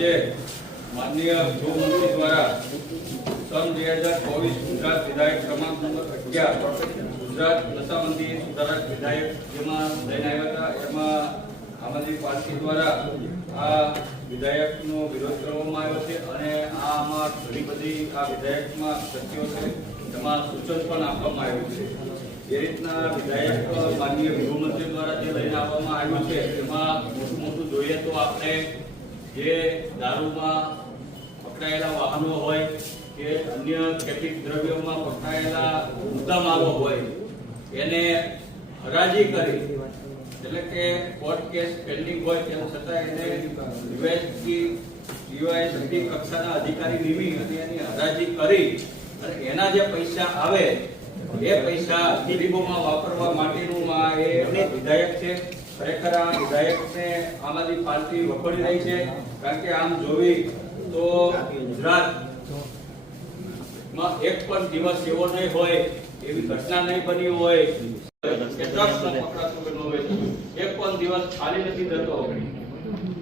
આજે માનનીય ગૃહમંત્રી દ્વારા સન 2024 ગુજરાત વિધાયક ક્રમાંક નંબર 11 ગુજરાત નશાબંધી સુધારક વિધાયક જેમાં લઈને આવ્યા હતા, એમાં આમ આદમી પાર્ટી દ્વારા આ વિધાયકનો વિરોધ કરવામાં આવ્યો છે અને આમાં ઘણી બધી આ વિધાયકમાં સત્યો છે, એમાં સૂચન પણ આપવામાં આવ્યું છે. એ રીતના વિધાયક માનનીય ગૃહમંત્રી દ્વારા જે લઈને આવવામાં આવ્યું છે એમાં મોટું જોઈએ તો આપણે જે દારૂમાં પકડાયેલા વાહનો હોય કે અન્ય કેટલીક દ્રવ્યોમાં પકડાયેલા મુદ્દામાલો હોય એને હરાજી કરી, એટલે કે કોર્ટ કેસ પેન્ડિંગ હોય તેમ છતાં એને યુએસડી કક્ષાના અધિકારી નિમી અને એની હરાજી કરી અને એના જે પૈસા આવે એ પૈસા ગરીબોમાં વાપરવા માટેનું એ વિધાયક છે. ખરેખર આ વિધાયકને આમ આદમી પાર્ટી વખોડી રહી છે, કારણ કે આમ જોવી તો ગુજરાતમાં એક પણ દિવસ એવો નહીં હોય, એવી ઘટના નહીં બની હોય કે ડ્રગ્સ પકડાતું ન હોય, એક પણ દિવસ ખાલી નથી થતો.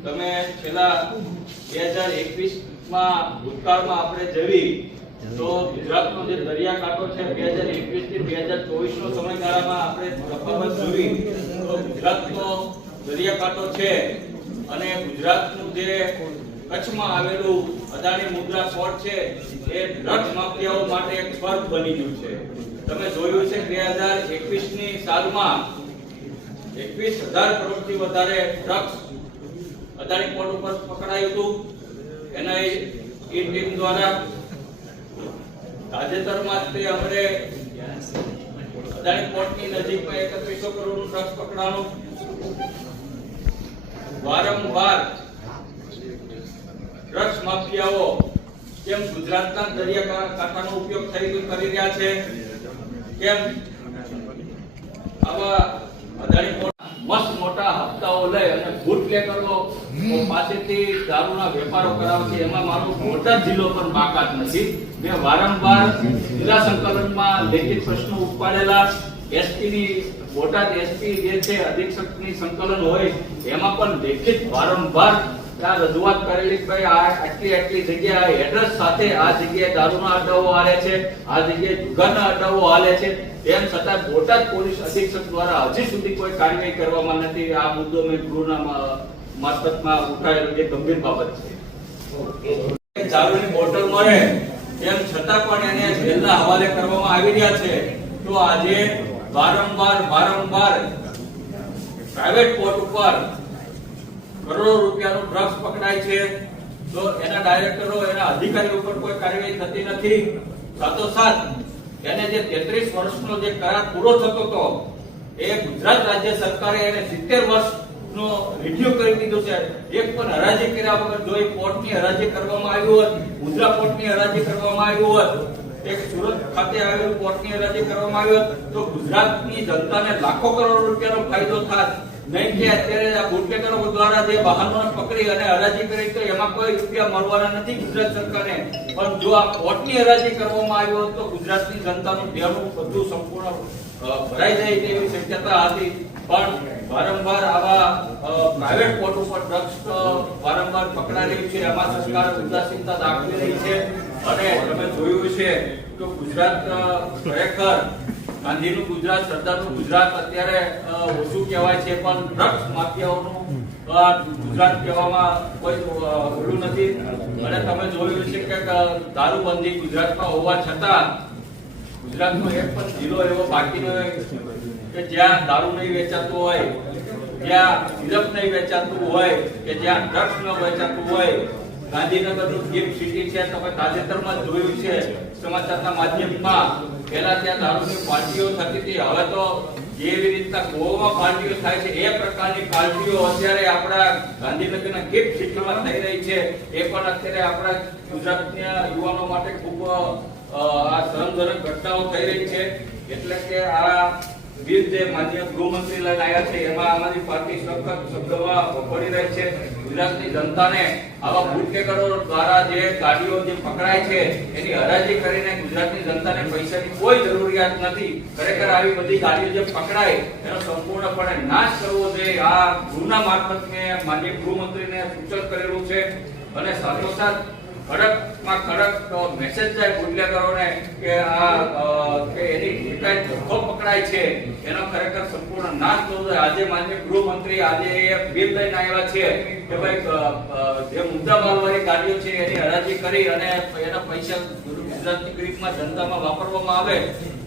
તમે છેલ્લા 2021માં ભૂતકાળમાં આપણે જોઈ તો ગુજરાતનો જે દરિયાકાંઠો છે 2021 થી 2024 નો સમયગાળામાં આપણે તફાવત જોઈ તો ગુજરાતનો દરિયાકાંઠો છે અને ગુજરાતનું જે કચ્છમાં આવેલું અદાણી મુદ્રા પોર્ટ છે એ ડ્રગ્સ માફિયાઓ માટે એક સ્વર્ગ બની ગયું છે. તમે જોયું છે 2021 ની સાલમાં 21,000 કરોડથી વધારે ડ્રગ્સ અદાણી પોર્ટ ઉપર પકડાયું હતું. એના ટીમ દ્વારા તાજેતરમાં તે અમરે અદાણી પોર્ટની નજીકમાં 3100 કરોડનું ડ્રગ્સ પકડાણું. વારંવાર ડ્રગ્સ માફિયાઓ કેમ ગુજરાતના દરિયાકાંઠાનો ઉપયોગ કરી રહ્યા છે, કેમ આવા અદાણી પોર્ટ મસ્ત મોટા હપ્તાઓ લઈ અને બુટલેગરો પાસેથી દારૂના વેપારો કરાવે છે. એમાં મારો બોટાદ જિલ્લો પણ બાકાત નથી. મેં વારંવાર જિલ્લા સંકલનમાં લેખિત પ્રશ્નો ઉપાડેલા. એસપીની બોટાદ એસપી જે છે અધિક્ષકની સંકલન હોય એમાં પણ લેખિત વારંવાર રજૂઆત કરેલી ભાઈ આટલી જગ્યાએ એડ્રેસ સાથે આ જગ્યાએ દારૂના અડ્ડાઓ હાલે છે, આ જગ્યાએ જુગારના અડ્ડાઓ હાલે છે, તેમ છતાં બોટાદ પોલીસ અધિક્ષક દ્વારા હજી સુધી કોઈ કાર્યવાહી કરવામાં નથી. આ મુદ્દો મેં ગૃહના મારફતમાં ઉઠાવેલો જે ગંભીર બાબત છે. દારૂની બોટલ મળે તેમ છતાં પણ એને જેલના હવાલે કરવામાં આવી રહ્યા છે. તો આજે વારંવાર પ્રાઇવેટ પોર્ટ ઉપર કરોડો રૂપિયાનું ડ્રગ્સ પકડાય છે તો એના ડાયરેક્ટરો એના અધિકારીઓ ઉપર કોઈ કાર્યવાહી થતી નથી. સાથોસાથ એને જે 33 વર્ષનો જે કરાર પૂરો થતો હતો એ ગુજરાત રાજ્ય સરકારે એને 70 વર્ષનો રિન્યુ કરી દીધો છે. એક પણ હરાજી કર્યા વગર જો પોર્ટની હરાજી કરવામાં આવી હોત, મુદ્રા પોર્ટની હરાજી કરવામાં આવી હોત, એક સુરત ખાતે આવેલું પોર્ટની હરાજી કરવામાં આવી હોત તો ગુજરાતની જનતાને લાખો કરોડ રૂપિયાનો ફાયદો થાત. નહીં કે અત્યારે આ બુટલેગરો દ્વારા જે વાહનો પકડી અને હરાજી કરી તો એમાં કોઈ રૂપિયા મળવાના નથી ગુજરાત સરકારને. પણ જો આ પોર્ટની હરાજી કરવામાં આવી હોત તો ગુજરાતની જનતાનું દેવું બધું સંપૂર્ણ ભરાઈ જાય તેવી શક્યતા હતી. પણ વારંવાર આવા પ્રાઇવેટ પોર્ટ ઉપર ડ્રગ્સ વારંવાર પકડાઈ રહ્યું છે, એમાં સરકાર ઉદાસીનતા દાખવી રહી છે. અને તમે જોયું છે કે ગુજરાત ખરેખર ગાંધીનું ગુજરાત, સરદારનું ગુજરાત અત્યારે ઓછું કહેવાય છે, પણ ડ્રગ્સ માફિયાઓનું ગુજરાત કહેવામાં કોઈ ઓલું નથી. અને તમે જોયું છે કે દારૂબંધી ગુજરાતમાં હોવા છતાં ગુજરાતનો એક પણ જિલ્લો એવો બાકી નહીં કે જ્યાં દારૂ નહીં વેચાતું હોય, જ્યાં સિરપ નહીં વેચાતું હોય, કે જ્યાં ડ્રગ્સ ન વેચાતું હોય. ગાંધીનગરનું ગિફ્ટ સિટી છે, તમે તાજેતરમાં જોયું છે સમાચારના માધ્યમમાં. પહેલા ત્યાં દારૂની પાર્ટીઓ થતી હતી, હવે તો જેવી રીતના ગોવામાં પાર્ટીઓ થાય છે એ પ્રકારની પાર્ટીઓ અત્યારે આપણા ગાંધીનગરના ગિફ્ટ સિટીમાં થઈ રહી છે. એ પણ અત્યારે આપણા ગુજરાતના યુવાનો માટે ખૂબ આ શરમજનક ઘટનાઓ થઈ રહી છે. એટલે કે આ બિલ જે માનનીય ગૃહમંત્રી લઈને આવ્યા છે એમાં અમારી પાર્ટી સખત શબ્દોમાં વખોડી રહી છે. ગુજરાતની જનતાને આવા બુટલેગરો દ્વારા જે ગાડીઓ જે પકડાય છે એની હરાજી કરીને ગુજરાતની જનતાને પૈસાની કોઈ જરૂરિયાત નથી. ખરેખર આવી બધી ગાડીઓ જે પકડાય એનો સંપૂર્ણપણે નાશ કરવો જોઈએ. આ ગૃહના મારફત મેં માનનીય ગૃહમંત્રીને સૂચન કરેલું છે. અને સાથોસાથ કડકમાં કડક મેસેજ જાય બુટલેગરોને કે કે એની એકાએક ધક્કો પકડાય છે એનો ખરેખર સંપૂર્ણ નાશ થવો જોઈએ. આજે માનનીય ગૃહમંત્રી આજે એ બિલ લઈને આવ્યા છે કે ભાઈ જે મુદ્દા માલવાળી ગાડીઓ છે એની હરાજી કરી અને એના પૈસા ગુજરાતની ગરીબમાં જનતામાં વાપરવામાં આવે.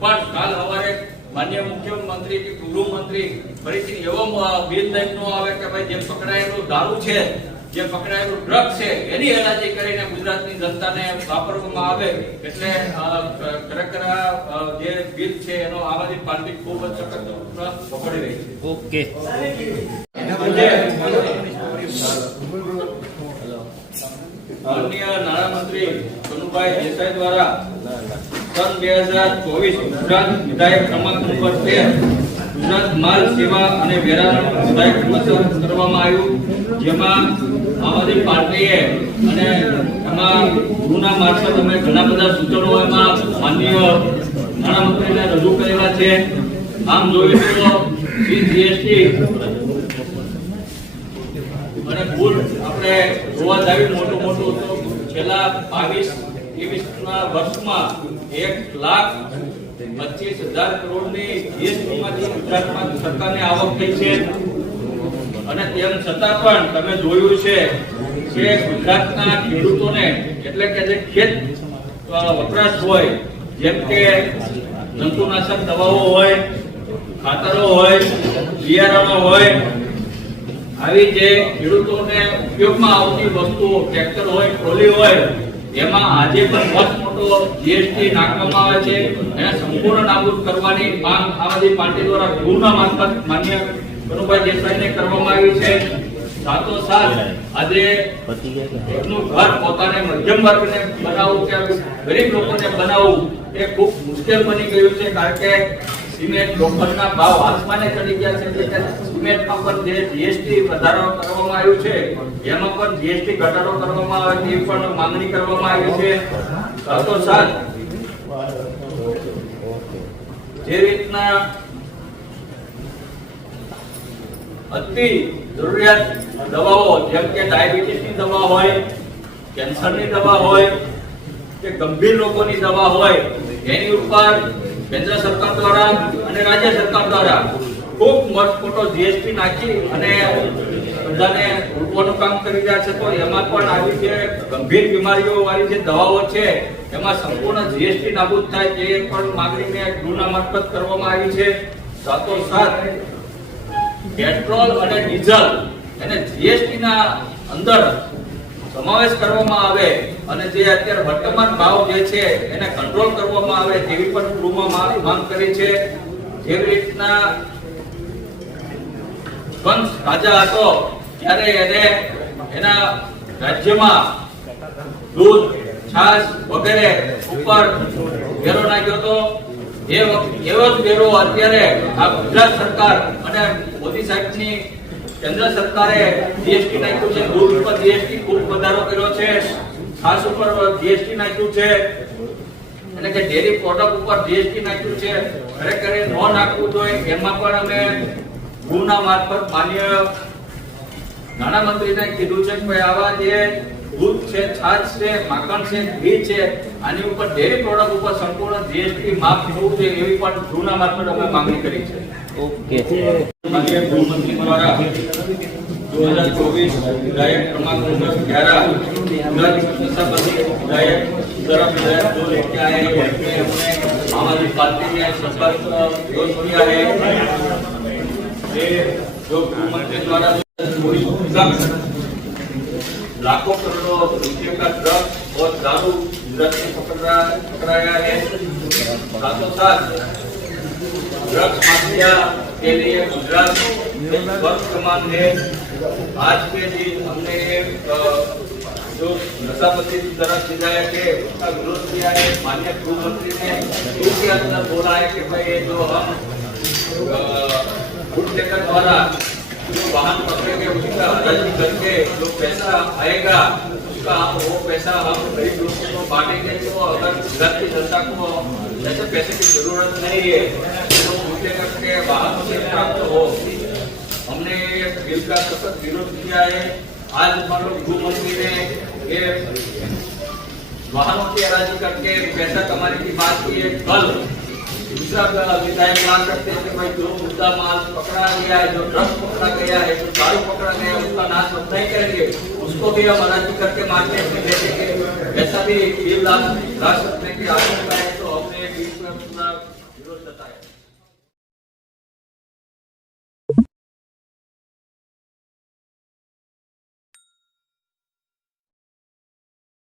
પણ કાલ સવારે માનનીય મુખ્યમંત્રી કે ગૃહમંત્રી ફરીથી એવો બિલ લઈને નો આવે કે ભાઈ જે પકડાયેલું દારૂ છે, જે પકડાયેલું ડ્રગ છે એની હરાજી કરીને ગુજરાતની જનતાને વાપરવામાં આવે. એટલે ખરેખર જે બિલ છે એનો આમ આદમી પાર્ટી ખૂબ જ સખત પકડી રહી છે. ઓકે. માનનીય નાણામંત્રી કનુભાઈ દેસાઈ દ્વારા સન 2024 ગુજરાત વિધાયક ક્રમાંક નંબર 13 ગુજરાત માલ સેવા અને વેરાનું વિધાયક કરવામાં આવ્યું, જેમાં આમ આદમી પાર્ટીએ અને એમાં ગૃહના મારફત અમે ઘણા બધા સૂચનો એમાં માનનીય નાણામંત્રીને રજૂ કરેલા છે. આમ જોઈએ તો જીએસટી અને કુલ આપણે જોવા જઈએ મોટું તો છેલ્લા 22-23 ના વર્ષમાં 1,25,000 કરોડની જીએસટીમાંથી ગુજરાતમાં સરકારને આવક થઈ છે. અને તેમ છતાં પણ તમે જોયું છે કે ગુજરાતના ખેડૂતોને એટલે કે જે ખેત વપરાશ હોય, જેમ કે જંતુનાશક દવાઓ હોય, ખાતરો હોય, બિયારણો હોય, આવી જે ખેડૂતોને ઉપયોગમાં આવતી વસ્તુઓ ટ્રેક્ટર હોય, ટ્રોલી હોય, એમાં આજે પણ મોટો જીએસટી નાખવામાં આવે છે. એને સંપૂર્ણ નાબૂદ કરવાની માંગ આમ આદમી પાર્ટી દ્વારા ગૃહના મારફત માન્ય કનુભાઈ દેસાઈને કરવામાં આવી છે. સાથોસાથ આજે એકનું ઘર પોતાને મધ્યમ વર્ગને બનાવવું કે ગરીબ લોકોને બનાવવું એ ખૂબ મુશ્કેલ બની ગયું છે, કારણ કે સિમેન્ટ લોખંડના ભાવ આસમાને ચડી ગયા છે. સિમેન્ટમાં પણ જે જીએસટી વધારો કરવામાં આવ્યું છે એમાં પણ જીએસટી ઘટાડો કરવામાં આવે તેવી પણ માંગણી કરવામાં આવી છે. સાથોસાથ જે રીતના અતિ જરૂરિયાત દવાઓ જેમ કે ડાયાબિટીસની દવા હોય, કેન્સરની દવા હોય કે ગંભીર રોગોની દવા હોય, એની ઉપર કેન્દ્ર સરકાર દ્વારા અને રાજ્ય સરકાર દ્વારા ખૂબ મોટો જીએસટી નાખી અને બધાને લૂંટવાનું કામ કરી રહ્યા છે. તો એમાં પણ આવી જે ગંભીર બીમારીઓ વાળી જે દવાઓ છે એમાં સંપૂર્ણ જીએસટી નાબૂદ થાય તે પણ માંગણીને ગૃહના મારફત કરવામાં આવી છે. સાથોસાથ પેટ્રોલ અને ડીઝલ એને જીએસટી ના અંદર સમાવેશ કરવામાં આવે અને જે અત્યારે વર્તમાન ભાવ જે છે એને કંટ્રોલ કરવામાં આવે તેવી પણ ગૃહમાં માંગ કરી છે. જેવી રીતના કંસ રાજા હતો ત્યારે એને એના રાજ્યમાં દૂધ, છાશ વગેરે ઉપર વેરો નાખ્યો હતો. એવો જ વેરો અત્યારે આ ગુજરાત સરકાર અને મોદી સાહેબની કેન્દ્ર સરકારે જીએસટી નાખ્યું છે. દૂધ ઉપર જીએસટી ખૂબ વધારો કર્યો છે, છાશ ઉપર જીએસટી નાખ્યું છે, એટલે કે ડેરી પ્રોડક્ટ ઉપર જીએસટી નાખ્યું છે. ખરેખર ન નાખવું જોઈએ. એમાં પણ અમે ગૃહના મારફત માન્ય નાણામંત્રીને કીધું છે કે આવા જે દૂધ છે, છાશ છે, માખણ છે, ઘી છે, આની ઉપર ડેરી પ્રોડક્ટ ઉપર સંપૂર્ણ જીએસટી માફ થવું જોઈએ એવી પણ ગૃહના મારફત અમે માંગણી કરી છે. ઓકે. માનનીય ગૃહમંત્રી દ્વારા 2024 વિધાયક ક્રમાંક નંબર 11 નશાબંધી વિધાયક સુધારા विधायक जो लेके आए हैं उसमें हमने आम आदमी पार्टी ने संपर्क विरोध किया है. ये जो गृहमंत्री द्वारा लाखों करोड़ों रुपये का ड्रग और दारू गुजरात में पकड़ाया है. साथों साथ ड्रग्स माफिया के लिए गुजरात वर्तमान है. आज के दिन हमने जो नशाबंदी सुधारा विधायक है उसका विरोध किया है. माननीय गृह मंत्री ने दूर के अंदर बोला है कि भाई ये जो हम बुटलेकर द्वारा जो वाहन पकड़ेंगे उसका हराजी करके जो पैसा आएगा उसका वो पैसा हम गरीब लोगों को बांटेंगे. तो अगर गुजरात की जनता को ऐसे पैसे की जरूरत नहीं है तो बुटलेकर के वाहन से प्राप्त हो. हमने बिल का सख्त विरोध किया है. आज हमारे गृह मंत्री ने ये वाहनों की हराजी करके पैसा कमाने की बात की है। कल दूसरा विधायक मांग करते हैं कि भाई जो मुद्दा माल पकड़ा गया है, जो ड्रग्स पकड़ा गया है, जो दारू पकड़ा गया है, उसका नाश हम नहीं करेंगे, उसको भी हम हराजी करके मार्केट में बेचेंगे। ऐसा भी 3 लाख राशि रखने की आशंका है। तो हमने बीच में अपना विरोध जताया।